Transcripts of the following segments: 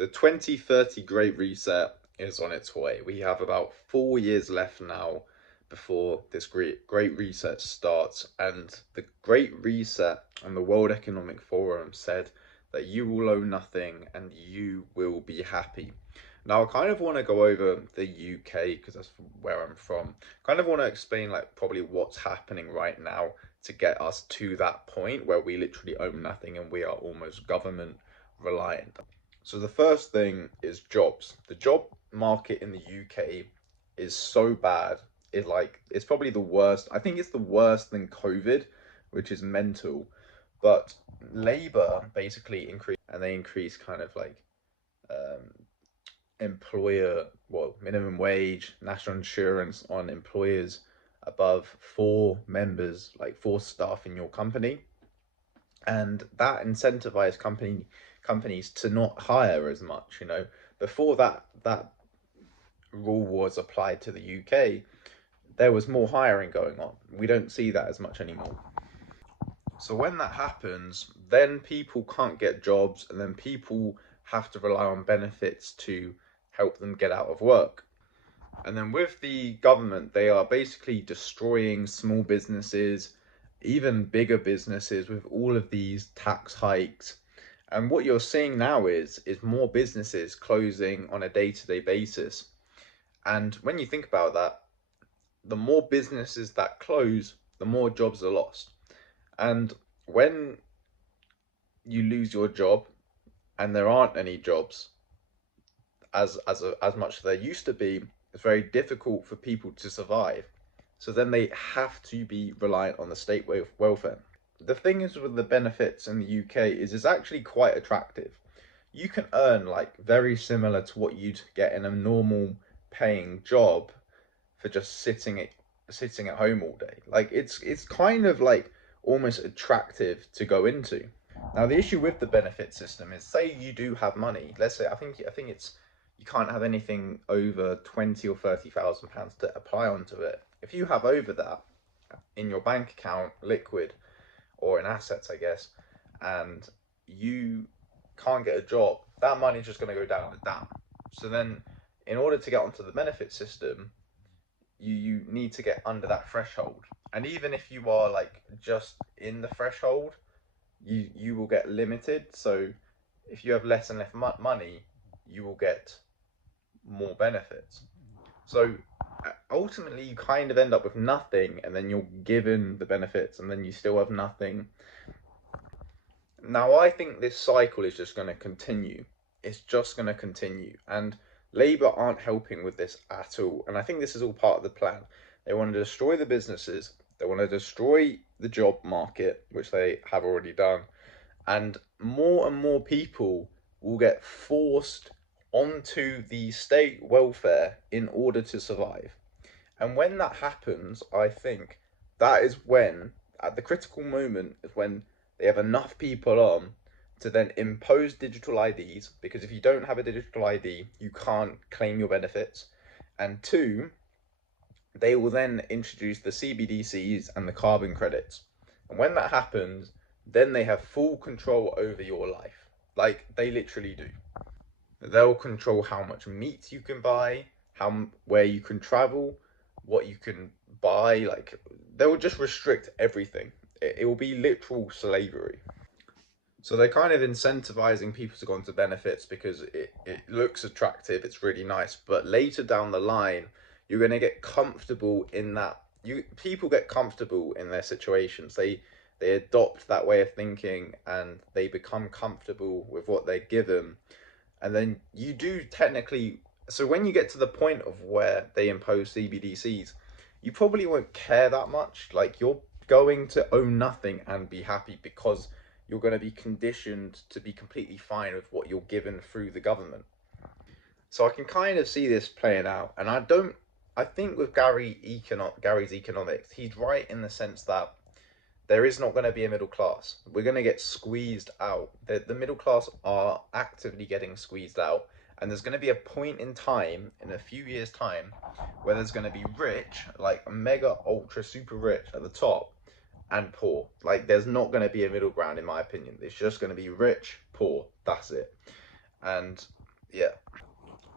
The 2030 Great Reset is on its way. We have about 4 years left now before this Great Reset starts. And the Great Reset and the World Economic Forum said that you will owe nothing and you will be happy. Now, I kind of want to go over the UK because that's where I'm from. Kind of want to explain like probably what's happening right now to get us to that point where we literally own nothing and we are almost government reliant. So the first thing is jobs. The job market in the UK is so bad. It's probably the worst. I think it's the worst than COVID, which is mental. But Labour basically increased, and they increase kind of like um, minimum wage, national insurance on employers above four members, like four staff in your company, and that incentivized companies to not hire as much. Before that rule was applied to the UK, there was more hiring going on. We don't see that as much anymore. So when that happens, then people can't get jobs, and then people have to rely on benefits to help them get out of work. And then with the government, they are basically destroying small businesses, even bigger businesses with all of these tax hikes. And what you're seeing now is more businesses closing on a day-to-day basis. And when you think about that, the more businesses that close, the more jobs are lost. And when you lose your job and there aren't any jobs as much as there used to be, it's very difficult for people to survive. So then they have to be reliant on the state welfare. The thing is with the benefits in the UK is it's actually quite attractive. You can earn like very similar to what you'd get in a normal paying job for just sitting at home all day. Like it's kind of like almost attractive to go into. Now the issue with the benefit system is, say you do have money. Let's say I think it's you can't have anything over 20 or 30,000 pounds to apply onto it. If you have over that in your bank account, liquid or in assets, I guess, and you can't get a job, that money's just going to go down and down. So then, in order to get onto the benefit system, you need to get under that threshold. And even if you are like just in the threshold, you will get limited. So if you have less and less money, you will get more benefits. So ultimately, you kind of end up with nothing, and then you're given the benefits, and then you still have nothing. Now, I think this cycle is just going to continue. It's just going to continue. And Labour aren't helping with this at all. And I think this is all part of the plan. They want to destroy the businesses, they want to destroy the job market, which they have already done. And more people will get forced onto the state welfare in order to survive. And when that happens, I think that is when, at the critical moment, is when they have enough people on to then impose digital IDs, because if you don't have a digital ID, you can't claim your benefits. And two, they will then introduce the CBDCs and the carbon credits. And when that happens, then they have full control over your life. Like, they literally do. They'll control how much meat you can buy, where you can travel, what you can buy. Like, they will just restrict everything. It will be literal slavery. So they're kind of incentivizing people to go into benefits because it looks attractive, it's really nice. But later down the line, you're going to get comfortable in that. People get comfortable in their situations. They adopt that way of thinking and they become comfortable with what they're given. And then you do technically. So when you get to the point of where they impose CBDCs, you probably won't care that much. Like, you're going to own nothing and be happy because you're going to be conditioned to be completely fine with what you're given through the government. So I can kind of see this playing out, and I think with Gary's economics, he's right in the sense that there is not going to be a middle class. We're going to get squeezed out. The middle class are actively getting squeezed out. And there's going to be a point in time, in a few years' time, where there's going to be rich, like mega, ultra, super rich at the top, and poor. Like, there's not going to be a middle ground, in my opinion. It's just going to be rich, poor. That's it. And yeah,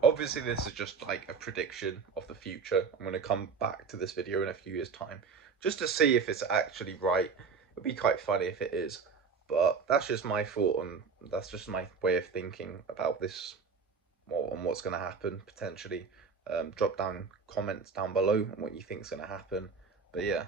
obviously this is just like a prediction of the future. I'm going to come back to this video in a few years time just to see if it's actually right. It'd be quite funny if it is, but that's just my thought on, that's just my way of thinking about this, on what's going to happen potentially. Drop down comments down below on what you think is going to happen. But yeah.